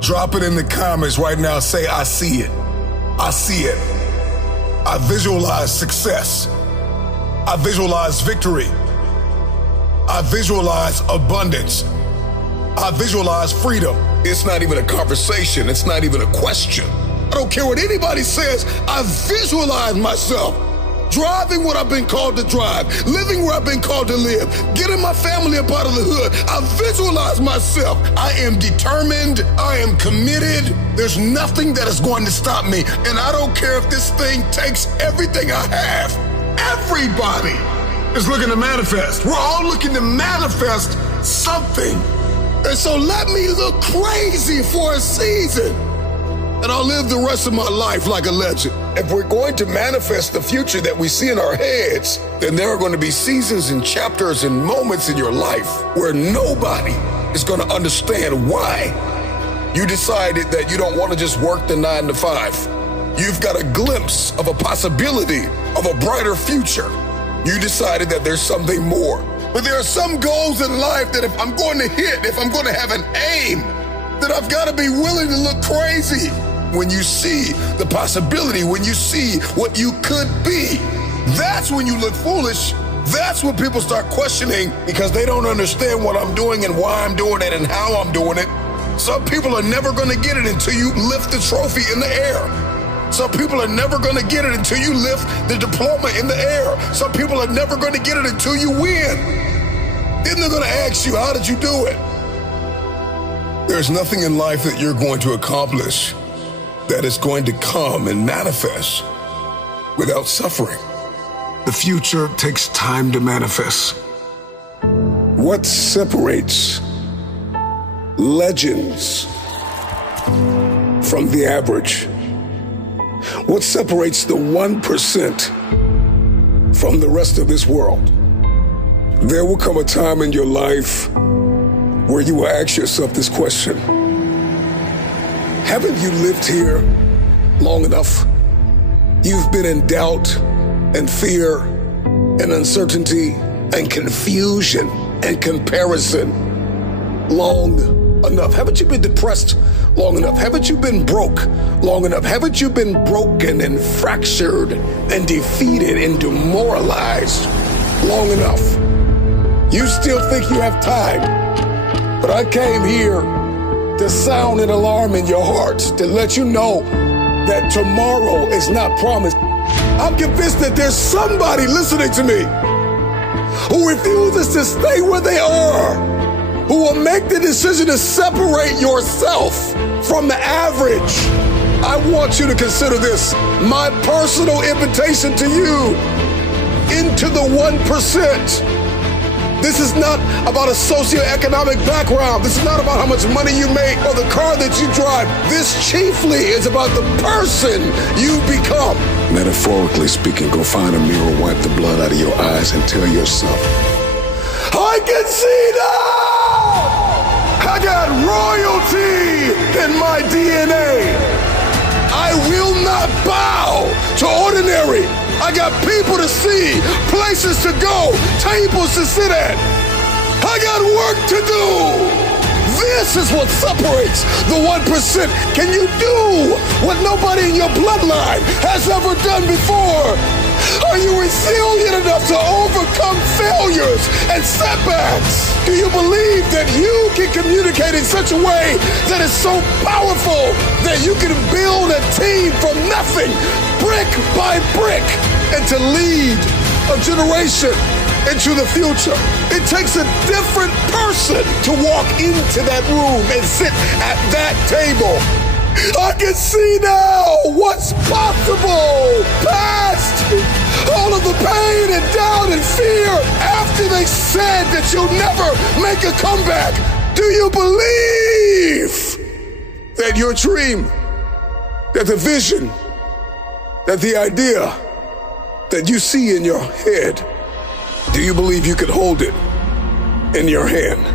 Drop it in the comments right now. Say, I see it. I see it. I visualize success. I visualize victory. I visualize abundance. I visualize freedom. It's not even a conversation. It's not even a question. I don't care what anybody says. I visualize myself driving what I've been called to drive, living where I've been called to live, getting my family up out of the hood. I visualize myself. I am determined. I am committed. There's nothing that is going to stop me. And I don't care if this thing takes everything I have. Everybody is looking to manifest. We're all looking to manifest something. And so let me look crazy for a season, and I'll live the rest of my life like a legend. If we're going to manifest the future that we see in our heads, then there are going to be seasons and chapters and moments in your life where nobody is going to understand why you decided that you don't want to just work the 9 to 5. You've got a glimpse of a possibility of a brighter future. You decided that there's something more. But there are some goals in life that if I'm going to hit, if I'm going to have an aim, that I've got to be willing to look crazy. When you see the possibility, when you see what you could be, that's when you look foolish. That's when people start questioning because they don't understand what I'm doing and why I'm doing it and how I'm doing it. Some people are never going to get it until you lift the trophy in the air. Some people are never going to get it until you lift the diploma in the air. Some people are never going to get it until you win. Then they're going to ask you, how did you do it? There's nothing in life that you're going to accomplish that is going to come and manifest without suffering. The future takes time to manifest. What separates legends from the average? What separates the 1% from the rest of this world? There will come a time in your life where you will ask yourself this question. Haven't you lived here long enough? You've been in doubt and fear and uncertainty and confusion and comparison long enough. Haven't you been depressed long enough? Haven't you been broke long enough? Haven't you been broken and fractured and defeated and demoralized long enough? You still think you have time, but I came here to sound an alarm in your heart, to let you know that tomorrow is not promised. I'm convinced that there's somebody listening to me who refuses to stay where they are, who will make the decision to separate yourself from the average. I want you to consider this my personal invitation to you into the 1%. This is not about a socioeconomic background. This is not about how much money you make or the car that you drive. This chiefly is about the person you become. Metaphorically speaking, go find a mirror, wipe the blood out of your eyes, and tell yourself, I can see now! I got royalty in my DNA. I will not bow to ordinary. I got people to see, places to go, tables to sit at. I got work to do. This is what separates the 1%. Can you do what nobody in your bloodline has ever done before? Are you resilient enough to overcome failures and setbacks? Do you believe that you can communicate in such a way that is so powerful that you can build a team from nothing, brick by brick, and to lead a generation into the future? It takes a different person to walk into that room and sit at that table. I can see now what's possible. Past all of the pain and doubt and fear after they said that you'll never make a comeback. Do you believe that your dream, that the vision, that the idea that you see in your head, do you believe you could hold it in your hand?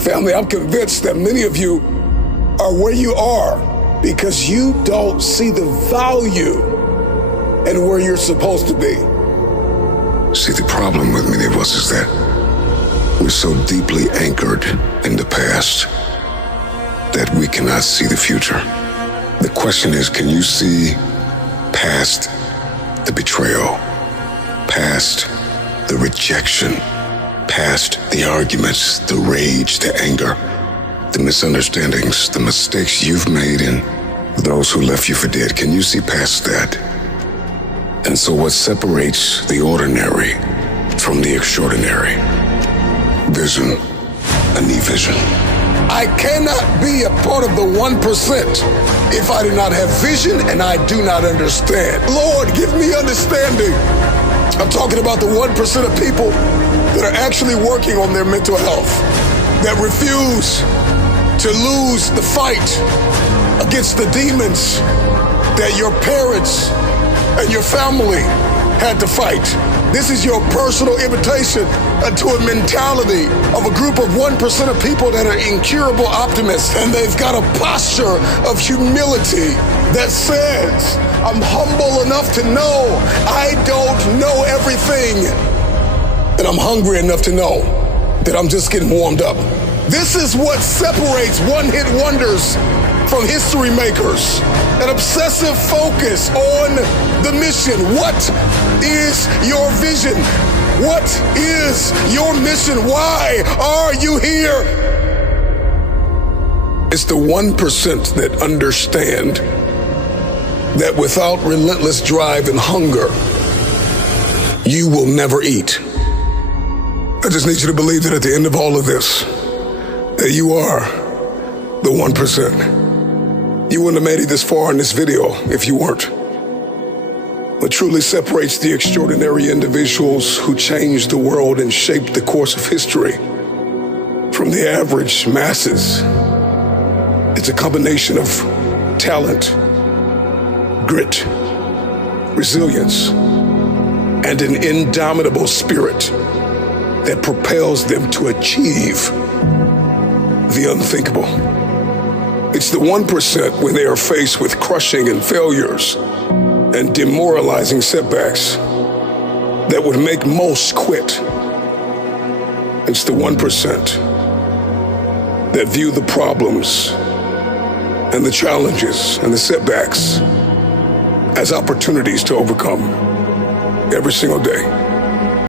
Family, I'm convinced that many of you are where you are because you don't see the value in where you're supposed to be. See, the problem with many of us is that we're so deeply anchored in the past that we cannot see the future. The question is, can you see past the betrayal, past the rejection, past the arguments, the rage, the anger, the misunderstandings, the mistakes you've made, and those who left you for dead? Can you see past that? And so what separates the ordinary from the extraordinary? Vision, a new vision. I cannot be a part of the 1% if I do not have vision and I do not understand. Lord, give me understanding. I'm talking about the 1% of people that are actually working on their mental health, that refuse to lose the fight against the demons that your parents and your family had to fight. This is your personal invitation to a mentality of a group of 1% of people that are incurable optimists, and they've got a posture of humility that says, I'm humble enough to know I don't know everything, and I'm hungry enough to know that I'm just getting warmed up. This is what separates one-hit wonders from history makers. An obsessive focus on the mission. What is your vision? What is your mission? Why are you here? It's the 1% that understand that without relentless drive and hunger, you will never eat. I just need you to believe that at the end of all of this, that you are the 1%. You wouldn't have made it this far in this video if you weren't. What truly separates the extraordinary individuals who changed the world and shaped the course of history from the average masses, it's a combination of talent, grit, resilience, and an indomitable spirit that propels them to achieve the unthinkable. It's the 1% when they are faced with crushing and failures and demoralizing setbacks that would make most quit. It's the 1% that view the problems and the challenges and the setbacks as opportunities to overcome every single day.